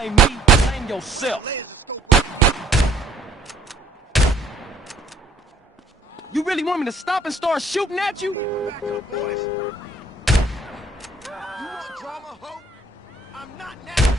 blame me, blame yourself. You really want me to stop and start shooting at you? Back up, boys. You want drama, ho? I'm not natural.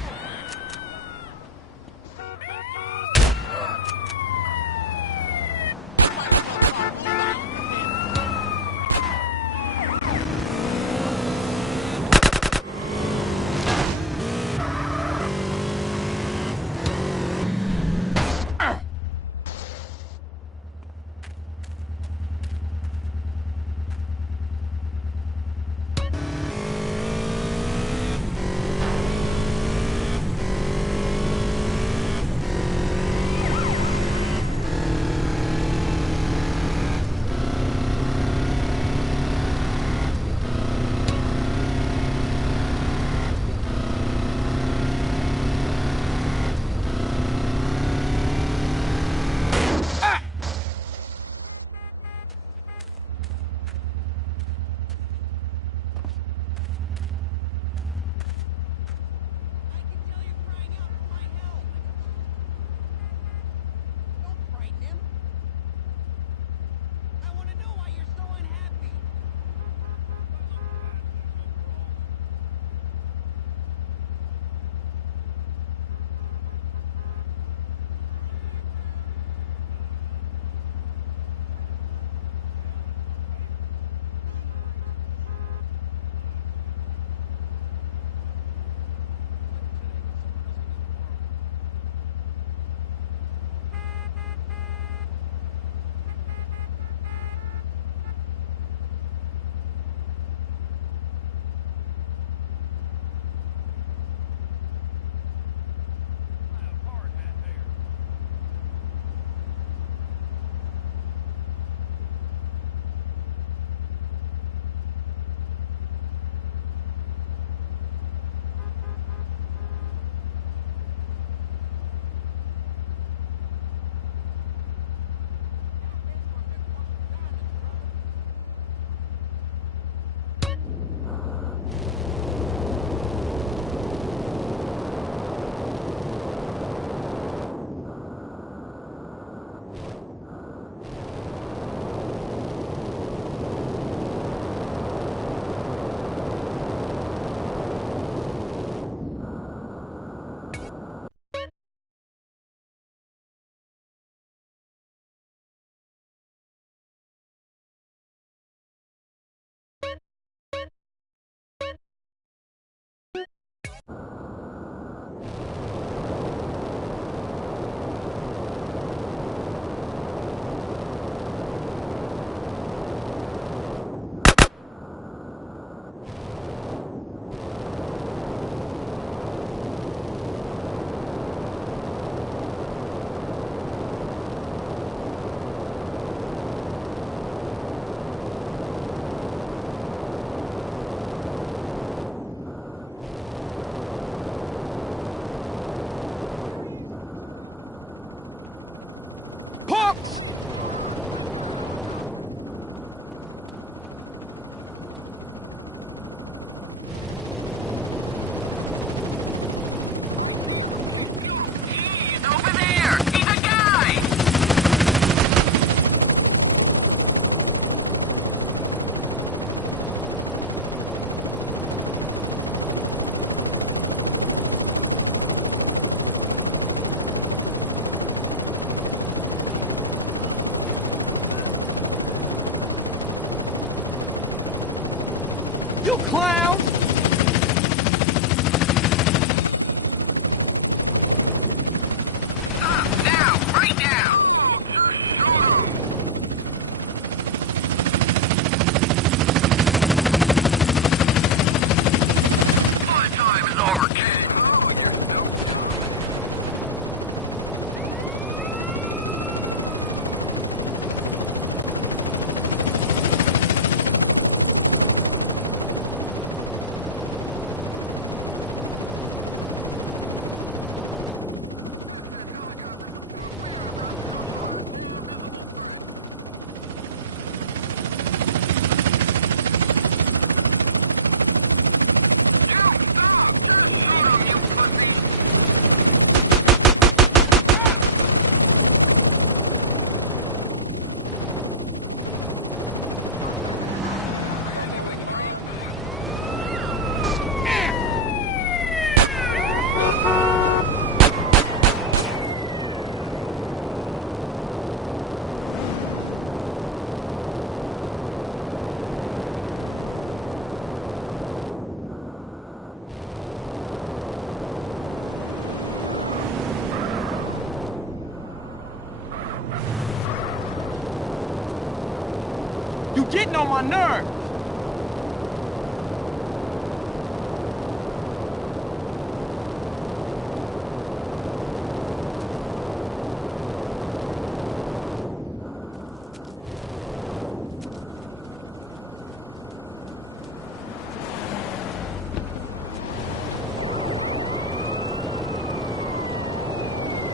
You getting on my nerve.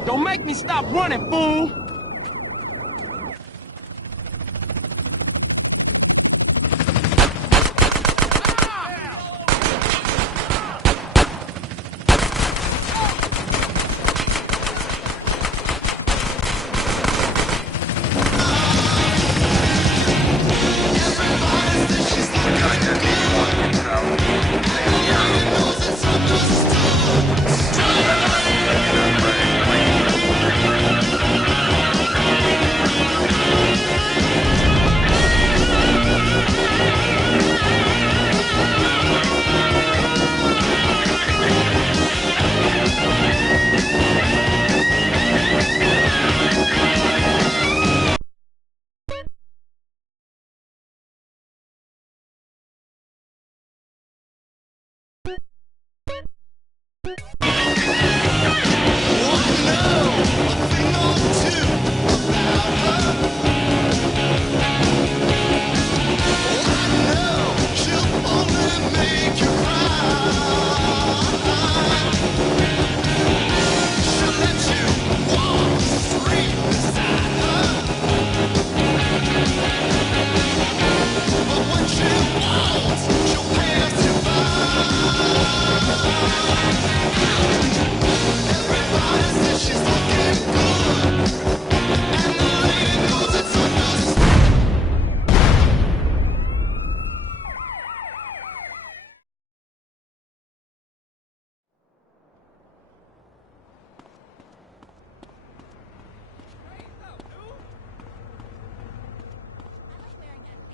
Don't make me stop running, fool!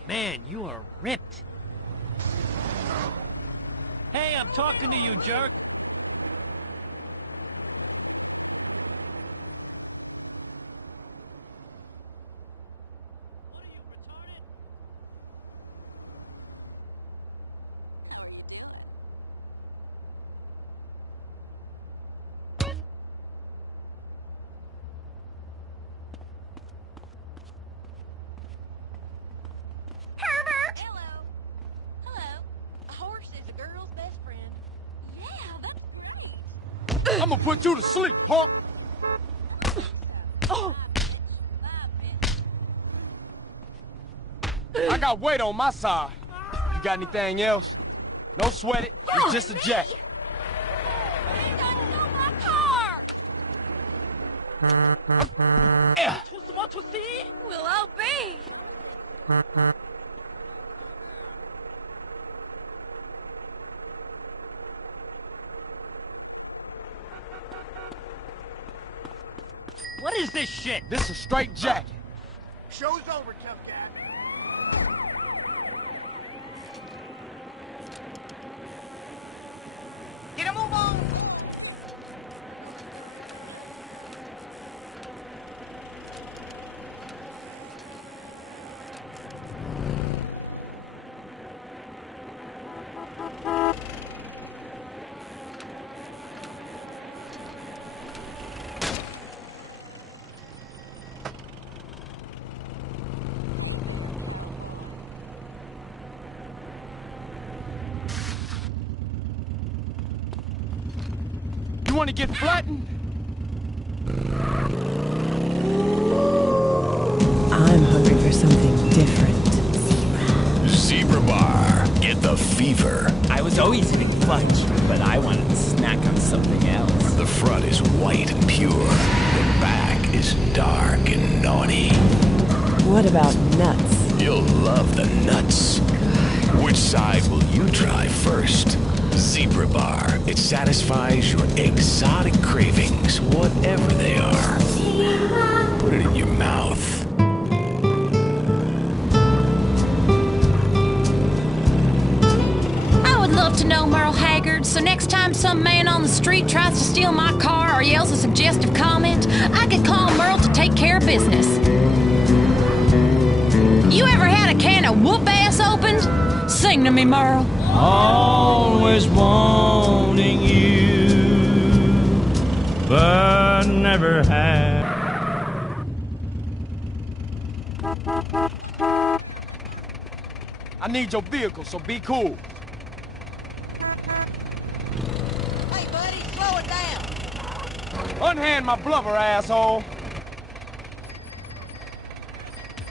Man, you are ripped. Hey, I'm talking to you, jerk. I'm gonna put you to sleep, punk! Oh. I got weight on my side. You got anything else? No sweat it, it's just a jack. You got to know my car! Will I be? What is this shit? This is a straight jacket. Show's over, tough guy. Get a move on! You wanna get flattened? I'm hungry for something different. Zebra Bar. Get the fever. I was always eating fudge, but I wanted to snack on something else. The front is white and pure. The back is dark and naughty. What about nuts? You'll love the nuts. Which side will you try first? Zebra Bar. It satisfies your exotic cravings, whatever they are. Put it in your mouth. I would love to know Merle Haggard, so next time some man on the street tries to steal my car or yells a suggestive comment, I could call Merle to take care of business. You ever had a can of to me, Merle? Always wanting you, but never had. I need your vehicle, so be cool. Hey, buddy, slow it down. Unhand my blubber, asshole.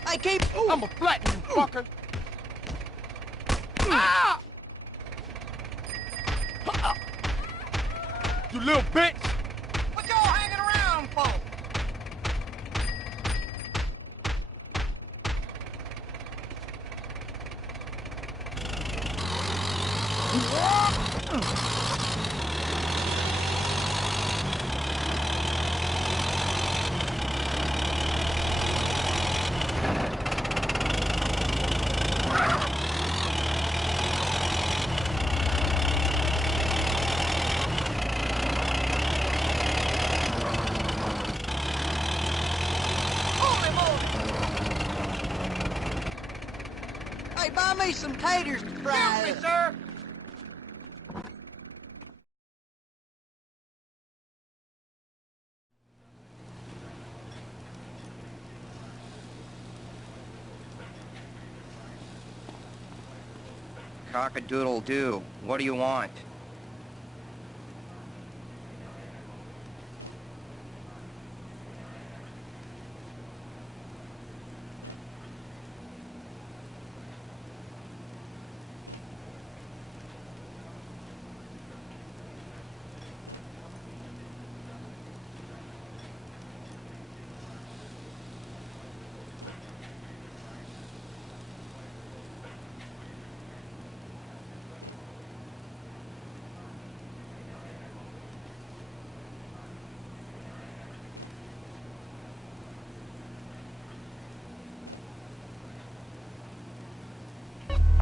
Hey, keep... I'ma flatten you, fucker. Ah! You little bitch. What y'all hanging around for? Hey, buy me some taters to fry. Excuse me, sir. Cock-a-doodle-doo. What do you want?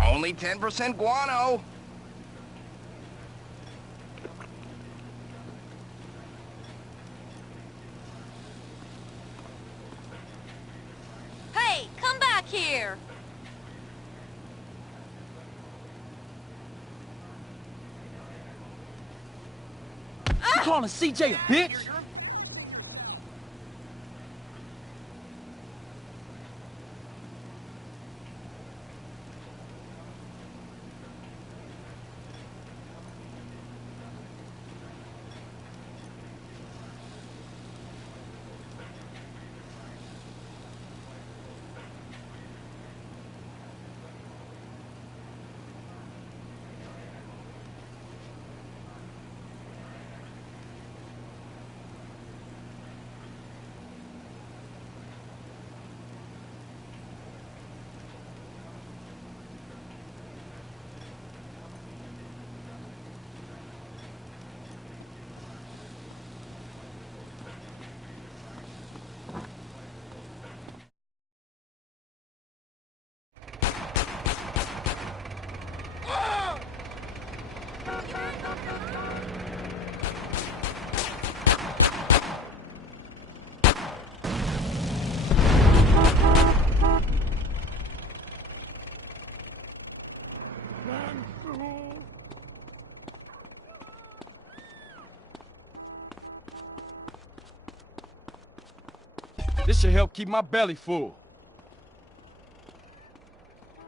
Only 10% guano. Hey, come back here. You calling CJ a bitch? This should help keep my belly full.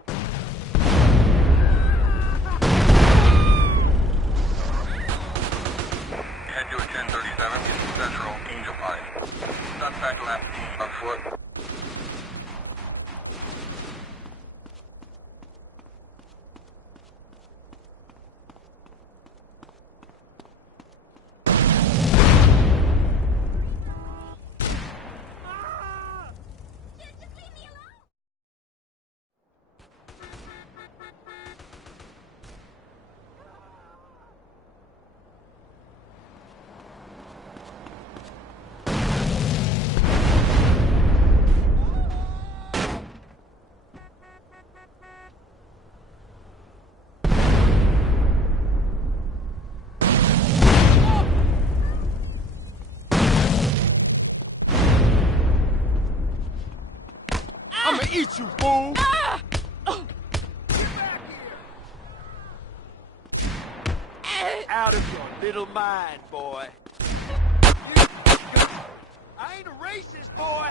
Head to a 1037 in Central Angel Pine. Stop back left on foot. I'ma eat you, fool! little mind, boy. I ain't a racist, boy.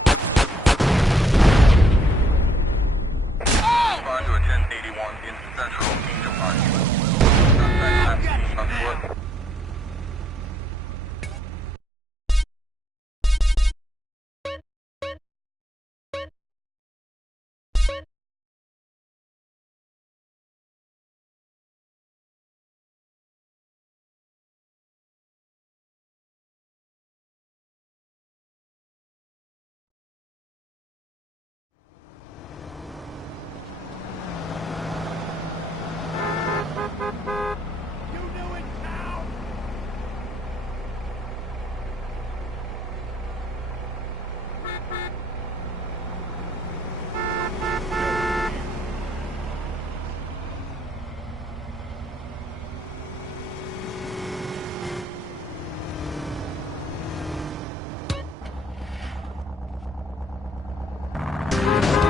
Respond to a 1081 in Central Angel Park. Suspect on foot.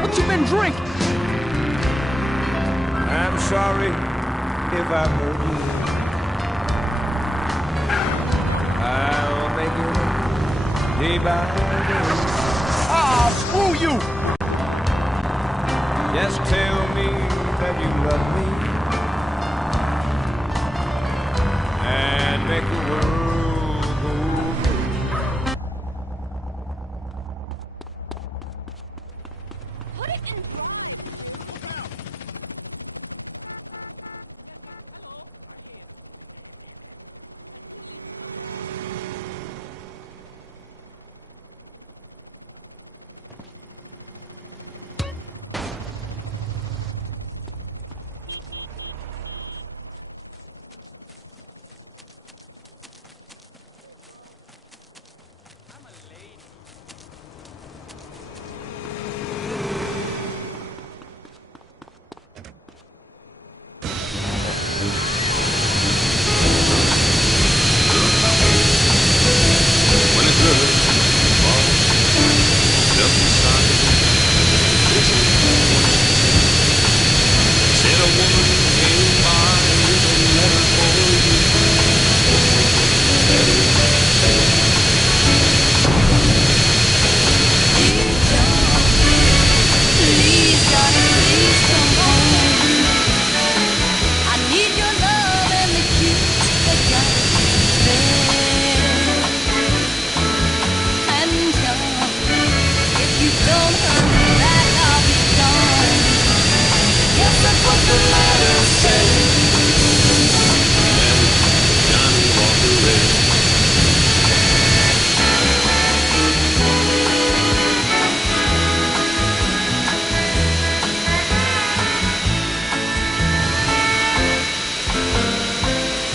What you been drinking? I'm sorry if I hurt you. I'll make it day by day. Ah, screw you! Just tell me that you love me and make the world go free. Put it in.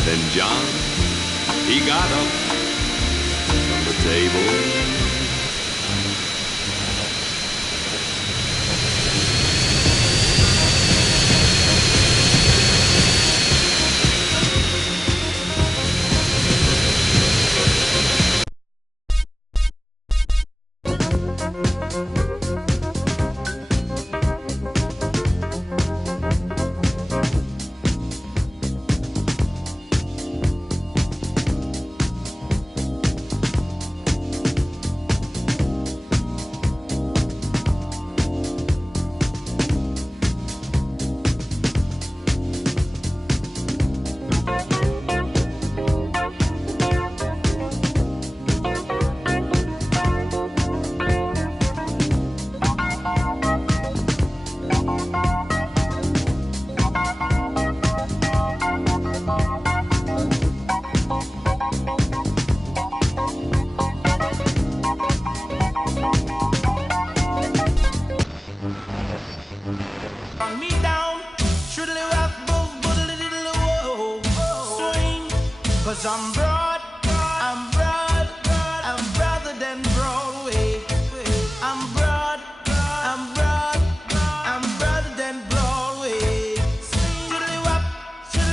Then John, he got up from the table. Me down, should rap, swing, 'cause I'm broad, I'm broad, I'm broader than Broadway. I'm broad, I'm broad, I'm broader than Broadway. Should rap, swing.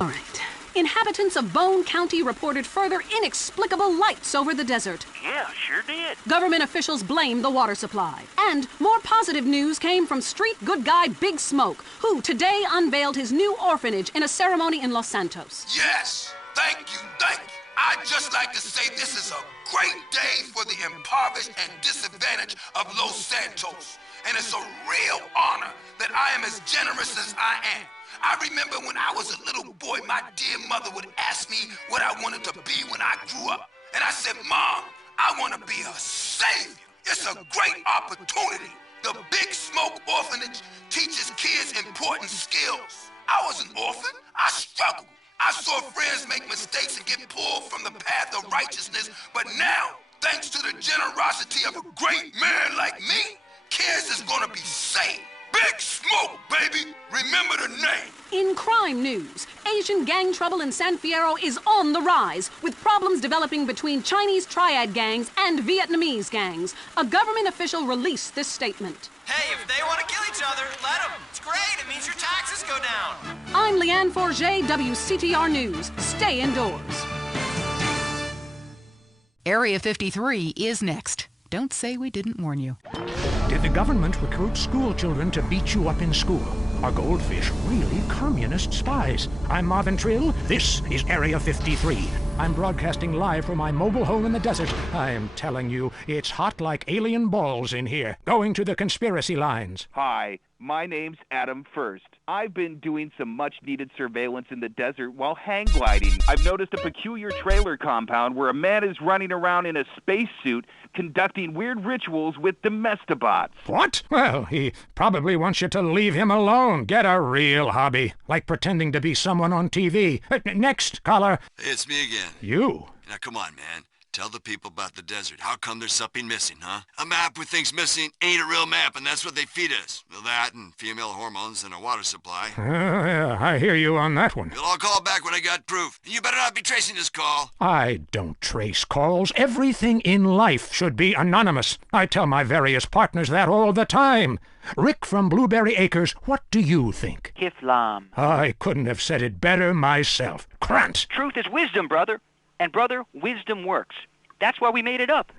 All right, inhabitants of Bone County reported further inexplicable lights over the desert. Yeah, sure did. Government officials blamed the water supply. And more positive news came from street good guy Big Smoke, who today unveiled his new orphanage in a ceremony in Los Santos. Yes, thank you, thank you. I'd just like to say this is a great day for the impoverished and disadvantaged of Los Santos. And it's a real honor that I am as generous as I am. I remember when I was a little boy, my dear mother would ask me what I wanted to be when I grew up. And I said, Mom, I want to be a savior. It's a great opportunity. The Big Smoke Orphanage teaches kids important skills. I was an orphan. I struggled. I saw friends make mistakes and get pulled from the path of righteousness. But now, thanks to the generosity of a great man like me, kids is gonna be saved. Big Smoke, baby! Remember the name! In crime news, Asian gang trouble in San Fierro is on the rise, with problems developing between Chinese triad gangs and Vietnamese gangs. A government official released this statement. Hey, if they want to kill each other, let them. It's great. It means your taxes go down. I'm Leanne Forget, WCTR News. Stay indoors. Area 53 is next. Don't say we didn't warn you. Did the government recruit school children to beat you up in school? Are goldfish really communist spies? I'm Marvin Trill. This is Area 53. I'm broadcasting live from my mobile home in the desert. I am telling you, it's hot like alien balls in here. Going to the conspiracy lines. Hi, my name's Adam First. I've been doing some much-needed surveillance in the desert while hang gliding. I've noticed a peculiar trailer compound where a man is running around in a spacesuit conducting weird rituals with domestibots. What? Well, he probably wants you to leave him alone. Get a real hobby, like pretending to be someone on TV. Next, caller. Hey, it's me again. You? Now, come on, man. Tell the people about the desert. How come there's something missing, huh? A map with things missing ain't a real map, and that's what they feed us. Well, that and female hormones and a water supply. Yeah, I hear you on that one. Well, I'll call back when I got proof. You better not be tracing this call. I don't trace calls. Everything in life should be anonymous. I tell my various partners that all the time. Rick from Blueberry Acres, what do you think? Kiflam. I couldn't have said it better myself. Krant! Truth is wisdom, brother. And, brother, wisdom works. That's why we made it up.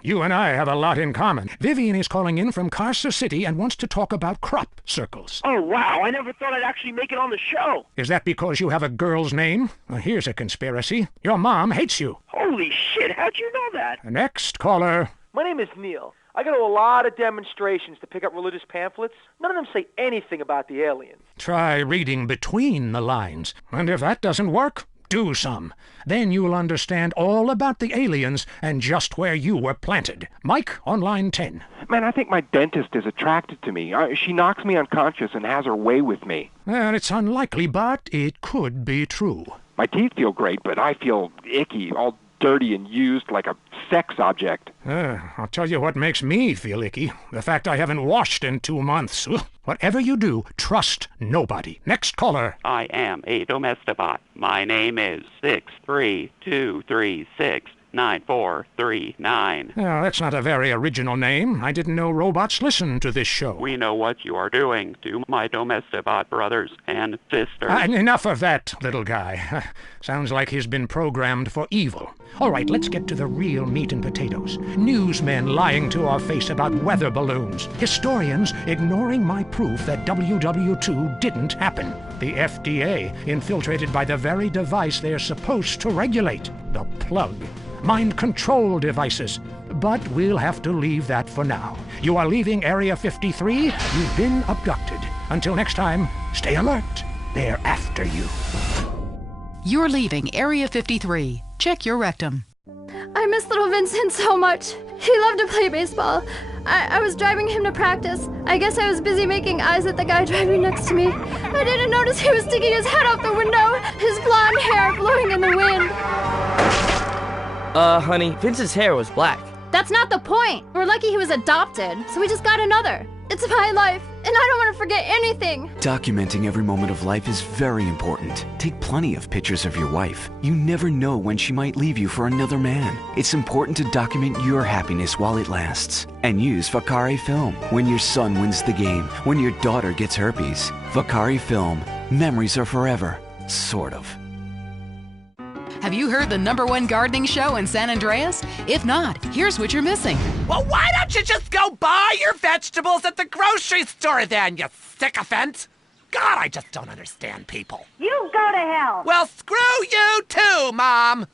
You and I have a lot in common. Vivian is calling in from Carcer City and wants to talk about crop circles. Oh, wow. I never thought I'd actually make it on the show. Is that because you have a girl's name? Well, here's a conspiracy. Your mom hates you. Holy shit. How'd you know that? Next caller. My name is Neil. I go to a lot of demonstrations to pick up religious pamphlets. None of them say anything about the aliens. Try reading between the lines. And if that doesn't work, do some. Then you'll understand all about the aliens and just where you were planted. Mike on line 10. Man, I think my dentist is attracted to me. She knocks me unconscious and has her way with me. Well, it's unlikely, but it could be true. My teeth feel great, but I feel icky, all dirty and used like a sex object. I'll tell you what makes me feel icky. The fact I haven't washed in 2 months. Whatever you do, trust nobody. Next caller. I am a domestibot. My name is 632369439. Well, that's not a very original name. I didn't know robots listen to this show. We know what you are doing to my domestibot brothers and sisters. Enough of that, little guy. Sounds like he's been programmed for evil. All right, let's get to the real meat and potatoes. Newsmen lying to our face about weather balloons. Historians ignoring my proof that WW2 didn't happen. The FDA infiltrated by the very device they're supposed to regulate. The plug. Mind control devices. But we'll have to leave that for now. You are leaving Area 53. You've been abducted. Until next time, stay alert. They're after you. You're leaving Area 53. Check your rectum. I miss little Vincent so much. He loved to play baseball. I was driving him to practice. I guess I was busy making eyes at the guy driving next to me. I didn't notice he was sticking his head out the window, his blonde hair blowing in the wind. Honey, Vince's hair was black. That's not the point. We're lucky he was adopted, so we just got another. It's my life, and I don't want to forget anything. Documenting every moment of life is very important. Take plenty of pictures of your wife. You never know when she might leave you for another man. It's important to document your happiness while it lasts. And use Vakari Film. When your son wins the game, when your daughter gets herpes. Vakari Film. Memories are forever. Sort of. Have you heard the #1 gardening show in San Andreas? If not, here's what you're missing. Well, why don't you just go buy your vegetables at the grocery store then, you sycophant? God, I just don't understand people. You go to hell. Well, screw you too, Mom.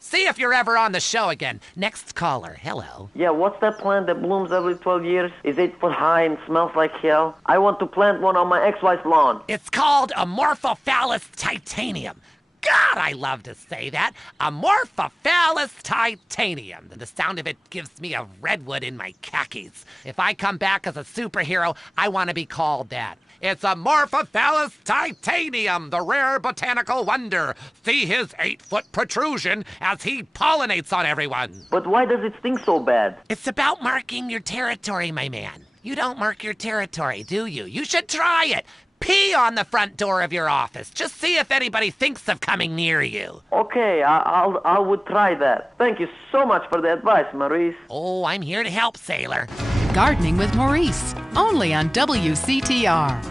See if you're ever on the show again. Next caller, hello. Yeah, what's that plant that blooms every 12 years? Is 8 foot high and smells like hell? I want to plant one on my ex-wife's lawn. It's called Amorphophallus titanium. God, I love to say that. Amorphophallus titanium. The sound of it gives me a redwood in my khakis. If I come back as a superhero, I want to be called that. It's Amorphophallus titanium, the rare botanical wonder. See his 8-foot protrusion as he pollinates on everyone. But why does it stink so bad? It's about marking your territory, my man. You don't mark your territory, do you? You should try it. Pee on the front door of your office. Just see if anybody thinks of coming near you. Okay, I would try that. Thank you so much for the advice, Maurice. Oh, I'm here to help, sailor. Gardening with Maurice, only on WCTR.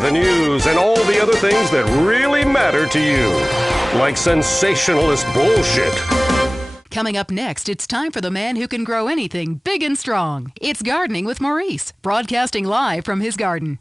The news and all the other things that really matter to you, like sensationalist bullshit. Coming up next, it's time for the man who can grow anything big and strong. It's Gardening with Maurice, broadcasting live from his garden.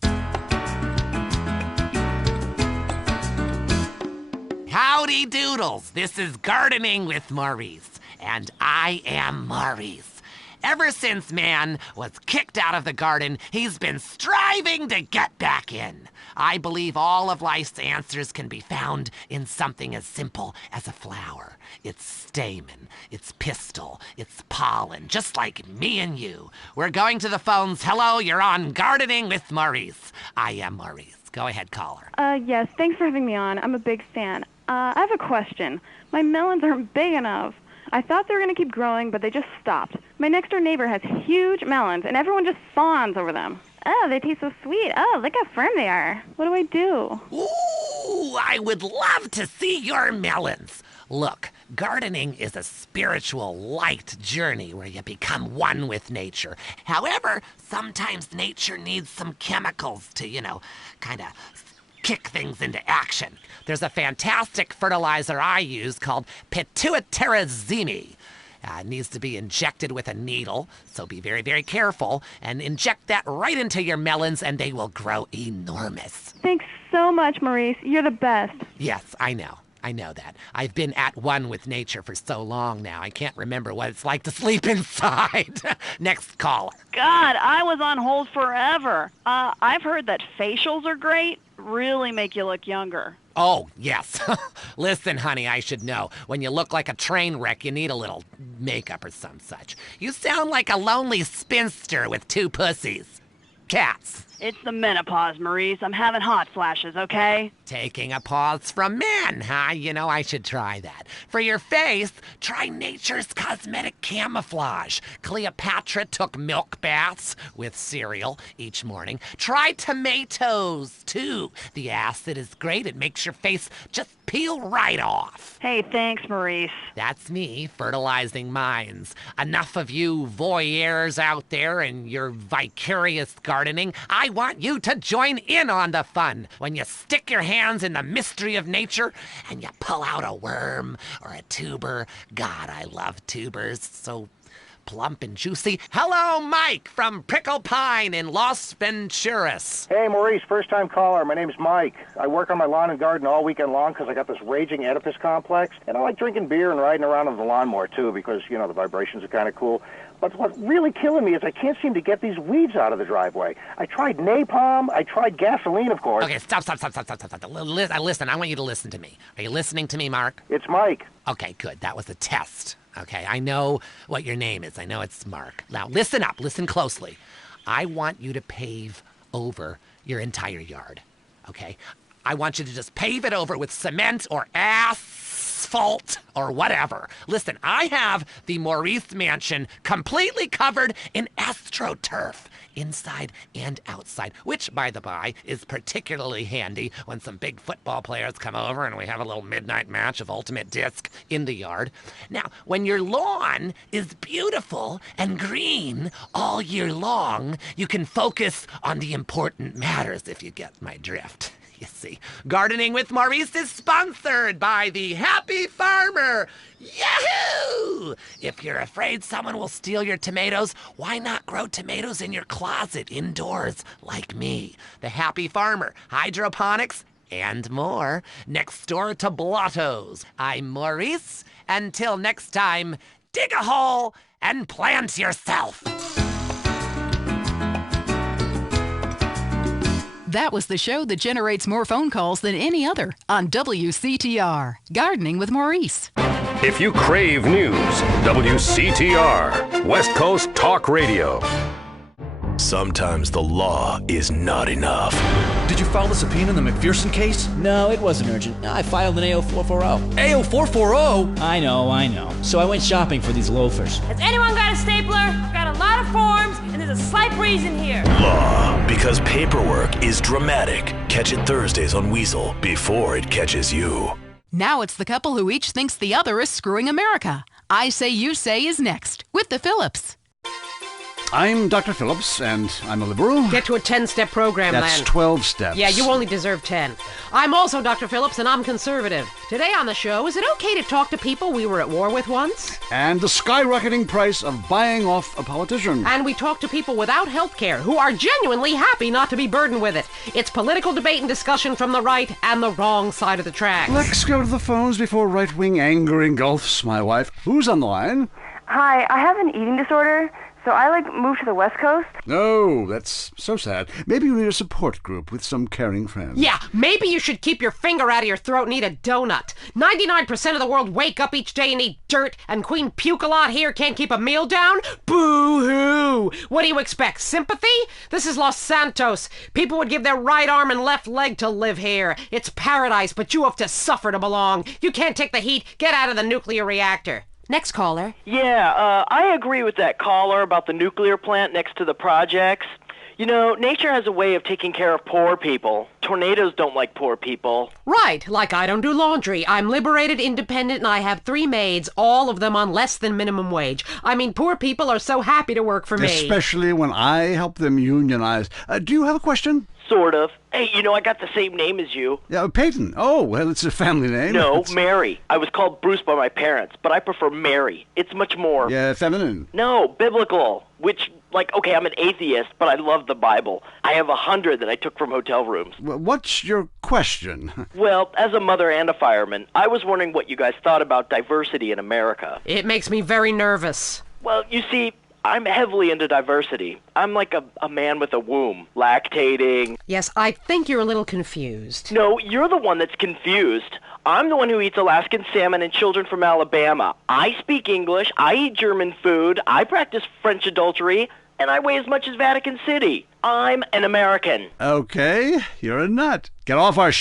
Howdy doodles, this is Gardening with Maurice, and I am Maurice. Ever since man was kicked out of the garden, he's been striving to get back in. I believe all of life's answers can be found in something as simple as a flower. Its stamen, its pistil, its pollen, just like me and you. We're going to the phones. Hello, you're on Gardening with Maurice. I am Maurice. Go ahead, caller. Yes, thanks for having me on. I'm a big fan. I have a question. My melons aren't big enough. I thought they were going to keep growing, but they just stopped. My next-door neighbor has huge melons, and everyone just fawns over them. Oh, they taste so sweet. Oh, look how firm they are. What do I do? Ooh, I would love to see your melons. Look, gardening is a spiritual, light journey where you become one with nature. However, sometimes nature needs some chemicals to, kind of kick things into action. There's a fantastic fertilizer I use called pituitarizine. It needs to be injected with a needle, so be very, very careful, and inject that right into your melons and they will grow enormous. Thanks so much, Maurice. You're the best. Yes, I know. I know that. I've been at one with nature for so long now, I can't remember what it's like to sleep inside. Next caller. God, I was on hold forever. I've heard that facials are great, really make you look younger. Oh, yes. Listen, honey, I should know. When you look like a train wreck, you need a little makeup or some such. You sound like a lonely spinster with 2 pussies. Cats. It's the menopause, Maurice. I'm having hot flashes, okay? Taking a pause from men, huh? I should try that. For your face, try nature's cosmetic camouflage. Cleopatra took milk baths with cereal each morning. Try tomatoes, too. The acid is great. It makes your face just peel right off. Hey, thanks, Maurice. That's me, fertilizing minds. Enough of you voyeurs out there and your vicarious gardening. I want you to join in on the fun. When you stick your hands in the mystery of nature and you pull out a worm or a tuber. God, I love tubers. So plump and juicy. Hello, Mike from Prickle Pine in Los Venturas. Hey, Maurice, first-time caller. My name's Mike. I work on my lawn and garden all weekend long because I got this raging Oedipus complex, and I like drinking beer and riding around on the lawnmower, too, because, the vibrations are kind of cool. But what's really killing me is I can't seem to get these weeds out of the driveway. I tried napalm. I tried gasoline, of course. Okay, stop. Listen, I want you to listen to me. Are you listening to me, Mark? It's Mike. Okay, good. That was a test. Okay, I know what your name is. I know it's Mark. Now, listen up. Listen closely. I want you to pave over your entire yard, okay? I want you to just pave it over with cement or asphalt or whatever. Listen, I have the Maurice Mansion completely covered in AstroTurf, inside and outside, which, by the by, is particularly handy when some big football players come over and we have a little midnight match of Ultimate Disc in the yard. Now, when your lawn is beautiful and green all year long, you can focus on the important matters, if you get my drift. You see, Gardening with Maurice is sponsored by the Happy Farmer. Yahoo! If you're afraid someone will steal your tomatoes, why not grow tomatoes in your closet indoors like me? The Happy Farmer, hydroponics, and more. Next door to Blotto's. I'm Maurice. Until next time, dig a hole and plant yourself. That was the show that generates more phone calls than any other on WCTR. Gardening with Maurice. If you crave news, WCTR, West Coast Talk Radio. Sometimes the law is not enough. Did you file the subpoena in the McPherson case? No, it wasn't urgent. I filed an AO440. AO440? I know. So I went shopping for these loafers. Has anyone got a stapler? I've got a lot of forms, and there's a slight breeze in here. Law, because paperwork is dramatic. Catch it Thursdays on Weasel before it catches you. Now it's the couple who each thinks the other is screwing America. I Say You Say is next with the Phillips. I'm Dr. Phillips, and I'm a liberal. Get to a 10-step program, That's then. 12 steps. Yeah, you only deserve 10. I'm also Dr. Phillips, and I'm conservative. Today on the show, is it okay to talk to people we were at war with once? And the skyrocketing price of buying off a politician. And we talk to people without health care who are genuinely happy not to be burdened with it. It's political debate and discussion from the right and the wrong side of the tracks. Let's go to the phones before right-wing anger engulfs my wife. Who's on the line? Hi, I have an eating disorder. So I, moved to the West Coast. Oh, that's so sad. Maybe you need a support group with some caring friends. Yeah, maybe you should keep your finger out of your throat and eat a donut. 99% of the world wake up each day and eat dirt, and Queen Puke-a-Lot here can't keep a meal down? Boo-hoo! What do you expect, sympathy? This is Los Santos. People would give their right arm and left leg to live here. It's paradise, but you have to suffer to belong. You can't take the heat. Get out of the nuclear reactor. Next caller. Yeah, I agree with that caller about the nuclear plant next to the projects. You know, nature has a way of taking care of poor people. Tornadoes don't like poor people. Right, like I don't do laundry. I'm liberated, independent, and I have 3 maids, all of them on less than minimum wage. I mean, poor people are so happy to work for me. Especially when I help them unionize. Do you have a question? Sort of. Hey, I got the same name as you. Yeah, Peyton. Oh, well, it's a family name. No, Mary. I was called Bruce by my parents, but I prefer Mary. It's much more... Yeah, feminine. No, biblical. Which, okay, I'm an atheist, but I love the Bible. I have 100 that I took from hotel rooms. Well, what's your question? Well, as a mother and a fireman, I was wondering what you guys thought about diversity in America. It makes me very nervous. Well, you see... I'm heavily into diversity. I'm like a man with a womb, lactating. Yes, I think you're a little confused. No, you're the one that's confused. I'm the one who eats Alaskan salmon and children from Alabama. I speak English, I eat German food, I practice French adultery, and I weigh as much as Vatican City. I'm an American. Okay, you're a nut. Get off our